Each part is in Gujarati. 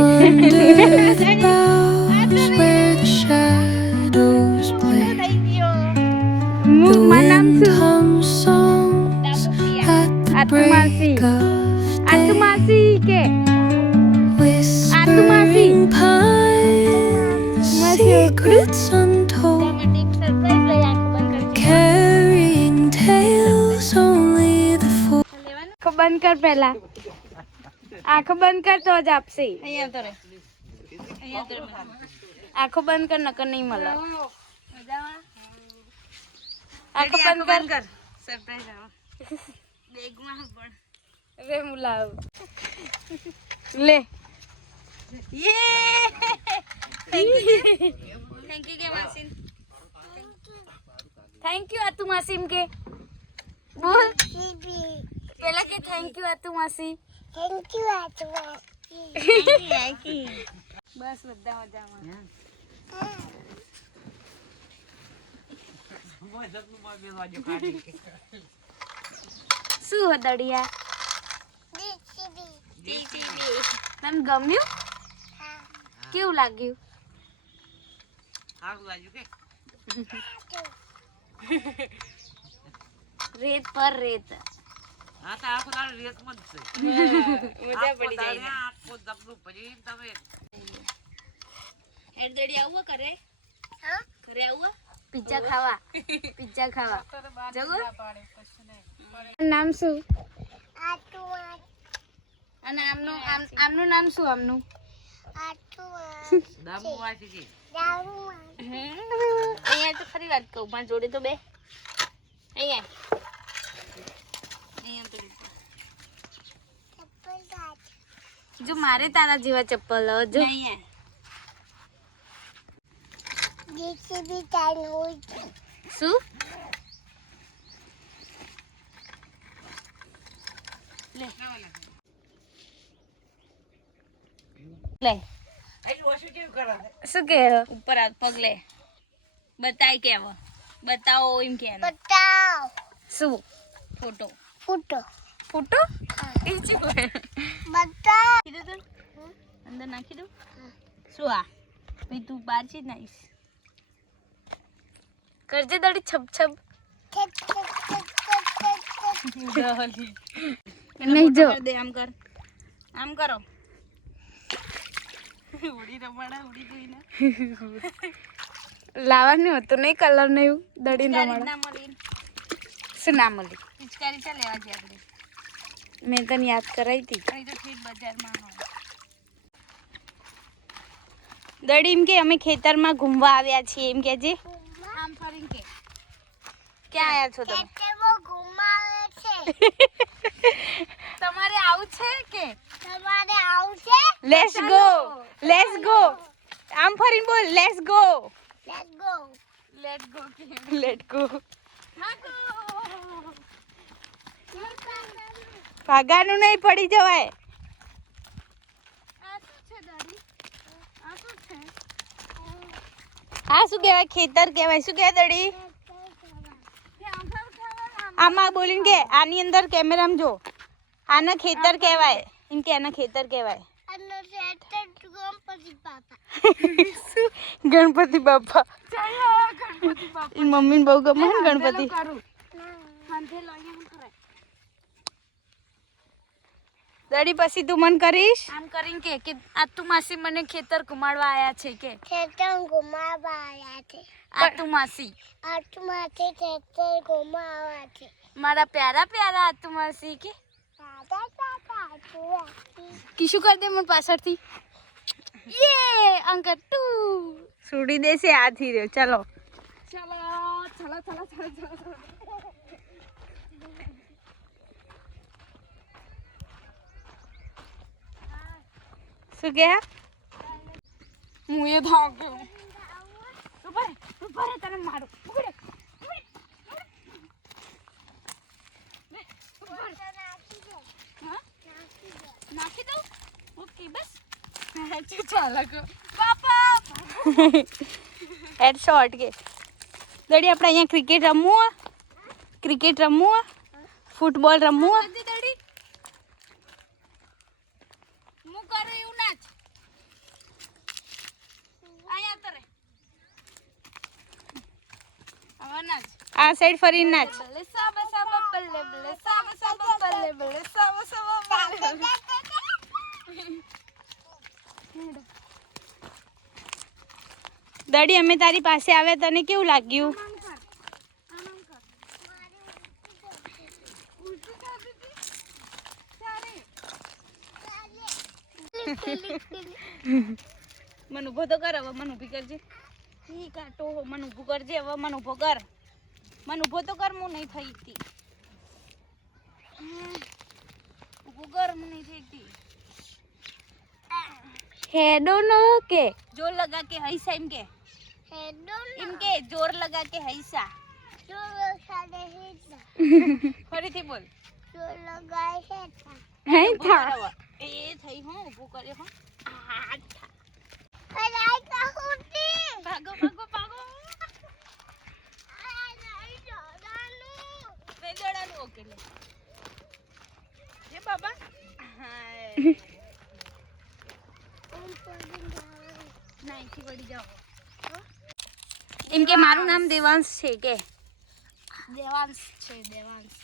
Under the boughs where the shadows play, the wind hums songs at the break of day, whispering pines, secrets untold, carrying tales only the fool. આંખો બંધ કર પહેલા. આંખો બંધ કર તો જ આપશે. આંખો બંધ કર નકર નહીં મળે. આંખો બંધ કર. રે મુલાવ લે. થેન્ક યુ કે માસીન. થેન્ક યુ આતુ માસીમ કે બોલ. પેલા કે થેન્ક યુ આતુ માસી. થેન્ક યુ આતુ માસી. બસ બધા મજામાં. શું હદડિયા તને ગમ્યું? કેવું લાગ્યું? રેત પર રેત. મજા પડી જાય. હેડદડી આવું કરે? ઘરે આવું પિઝા ખાવા. પિઝા ખાવા જવું. નામ શું? અને આમનું નામ શું? આમનું અહીંયા તો ખરી વાત કહું મારી જોડે તો બે અહીંયા જો મારે તારા જેવા ચપ્પલ જો શું લે શું કે ઉપર પગ લે બતાય કેવ બતાવો એમ કે બતાવ શું ફોટો ફોટો ફોટો બતાવ કીધું તું અંદર નાખી દઉં શું આ ભાઈ તું બાર છે નાઈસ કરજે દડી છપ છપ નહીં જો દે આમ કર આમ કરો ઉડી રમાડા ઉડી ગઈ ને લાવવાનું હતું નહીં કલર નહીં દડી રમાડા શું ના મળી પિચકારી ચા લેવા છે આપણે મેં તને યાદ કરાવી હતી અહીં તો ઠીક બજારમાં હોય દડી એમ કે અમે ખેતરમાં ઘૂમવા આવ્યા છીએ એમ કે જે આમ ફરીને કે ક્યાં આવ્યા છો તમે ખેતરમાં ઘૂમવા આવે છે તમારે આવું છે કે તમારે આવું છે લેટ્સ ગો આમ ફરીને બોલ લેટ્સ ગો લેટ ગો ભાગાનું નહીં પડી જવાય આ શું કહેવાય ખેતર કહેવાય શું કહેવાય દડી આમાં બોલીને કે આની અંદર કેમેરામાં જો આના ખેતર કહેવાય એમ કે આના ખેતર કહેવાય ગણપતિ બાપા મમ્મી બહુ ગમે ગણપતિ દડી પછી તું મન કરીશ આમ કરીને કે આ તું માસી મને ખેતર ઘુમાડવા આયા છે કે ખેતર ઘુમાડવા આયા છે આ તું માસી ખેતર ઘુમાડવા છે મારા પ્યારા પ્યારા આ તું માસી કે કિશુ કર દે મને પાછળથી યે અંકલ ટુ છોડી દેશે આથી રહ્યો ચલો શું કે હું એ થાક્યો ઉપર તને મારું નાખી દઉં ઓકે બસ પાપા હેડશોટ કે દડી આપણે અહીંયા ક્રિકેટ રમવું ફૂટબોલ રમવું દડી હું કરું એવું ના આ સાઈડ ફરી નાચ. બલે સાબા સાબા બલે બલે સાબા સાબા બલે બલે સાબા સાબા બલે. દડી અમે તારી પાસે આવ્યા, તને કેવું લાગ્યું? મને ઉભો તો કર, હવે મને ઊભી કરજે. ઠીક આ તો મને ઊભું કરજે, હવે મને ઊભો કર. મને ઊભો તો કર, હું નહીં થઈ હતી. ઊભું કર, હું નહીં થઈ હતી. હેડો ન કે જોર લગા કે હૈસા એમ કે. હેડો એમ કે જોર લગા કે હૈસા. જોર લગા દે હૈસા. ફરીથી બોલ. જોર લગાય હૈસા. હે થા એ થઈ હું ઊભું કરે હો. અલાઈ કાહુતી ભાગો ભાગો ભાગો. આ નહીં જોડાનું મે જોડાનું ઓકે લે એ બાબા. હાય નાઈથી વળી જાઓ. એમ કે મારું નામ દેવાંશ છે કે. દેવાંશ છે દેવાંશ.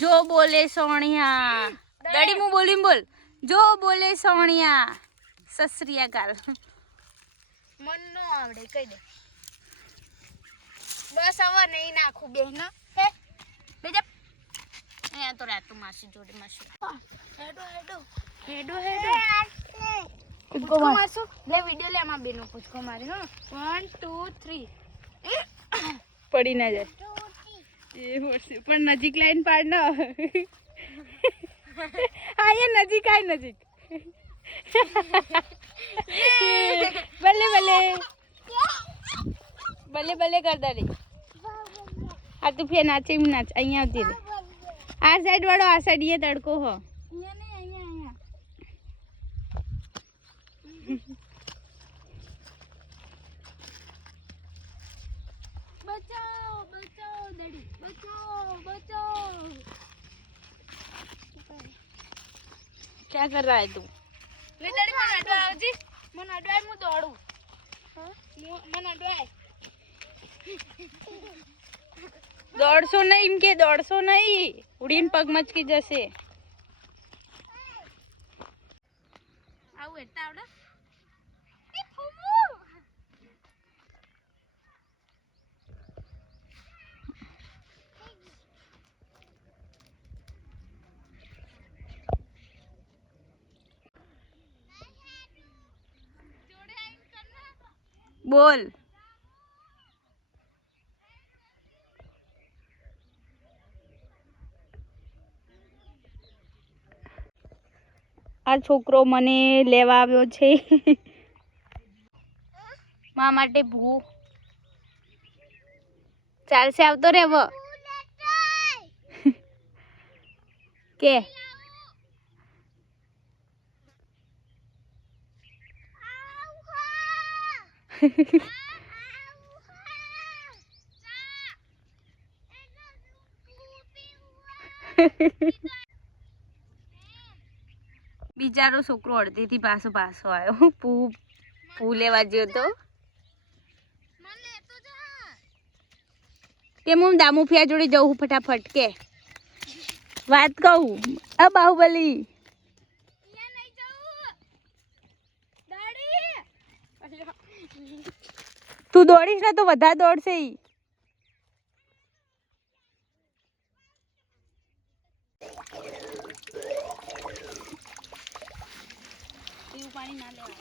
જો બોલે સોણિયા દડી હું બોલીમ બોલ. જો બોલે સોણિયા સસરિયાકાલ. મન નો આવડે કહી દે બસ. હવે નહીં નાખું બેન હે બેજા. અહીંયા તો રાતું માસી જોડે માસી. હેડો હેડો હેડો હેડો કૂદકો મારશો. લે વિડિયો લે આમાં બેનો કૂદકો મારે. હો 1 2 3 પડી ના જાય એ વર્ષે પણ નજીક લાઈન પાડ ન. હા એ નજીક આય નજીક. ભલે ભલે ભલે ભલે કર દડી. આ તું ફેર નાચે એમ નાચ. અહીંયા આવતી રે. આ સાઈડ વાળો આ સાઈડ એ તડકો હો. બચાઓ બચાઓ દડી બચાઓ બચાઓ. क्या कर रहा है तू? ले दड़ी मन अडवाय जी. मन अडवाय मु दौड़ू. हां मन अडवाय. दौड़सो नहीं इनके दौड़सो नहीं. उड़ीन पग मचकी जैसे. आउ एटा आवडा. ए फुमू. બોલ. આ છોકરો મને લેવા આવ્યો છે મા માટે ભૂ. ચાલશે આવતો રે હવે કે. બિચારો છોકરો અડધેથી પાછો આવ્યો. પૂ લેવા ગયો તો કે હું દામુફિયા જોડે જવું ફટાફટ કે. વાત કહું આ બાહુબલી. તું દોડીશ ને તો વધારે દોડશે ઈ. પાણી ના લેવા.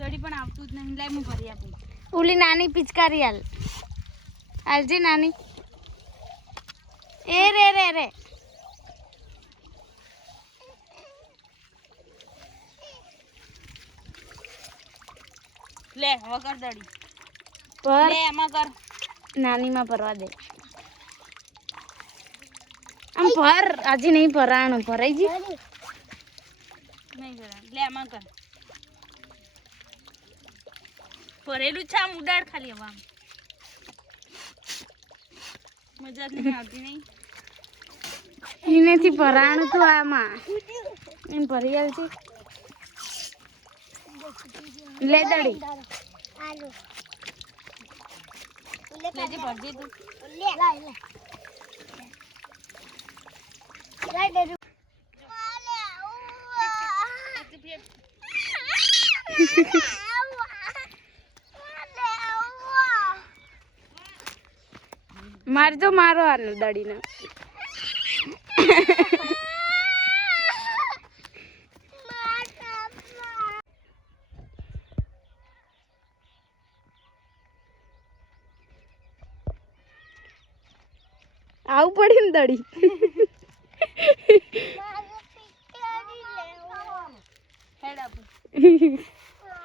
દડી પણ આવતું જ નહીં. લાય હું ભરી આપું. ઓલી નાની પિચકારી હાલ હાલજે નાની. એ રે રે રે લે વગર દડી. પર એમાં કર નાનીમાં ભરવા દે આમ ભર હજી નહીં ભરાણું ભરાઈ જી નહીં ભરાણ લે આમાં કર ભરેલું છે આમ ઉડાડ ખાલી હવે આમ મજા જ નહીં આવતી નહીં એનેથી ભરાણું તું આમાં એમ ભરી આલ છે લે દડી લેજે ભરજે તું મારજો મારો આનું દડીને આવું પડી ને દડી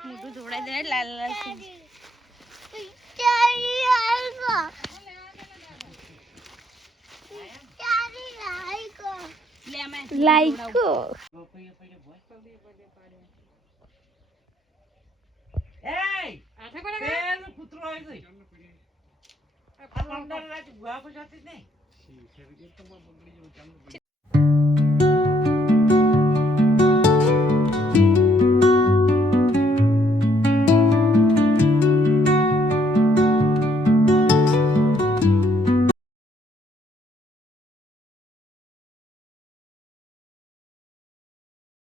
મોટું જોડાઈ દે લાલ લાલ લાઈકો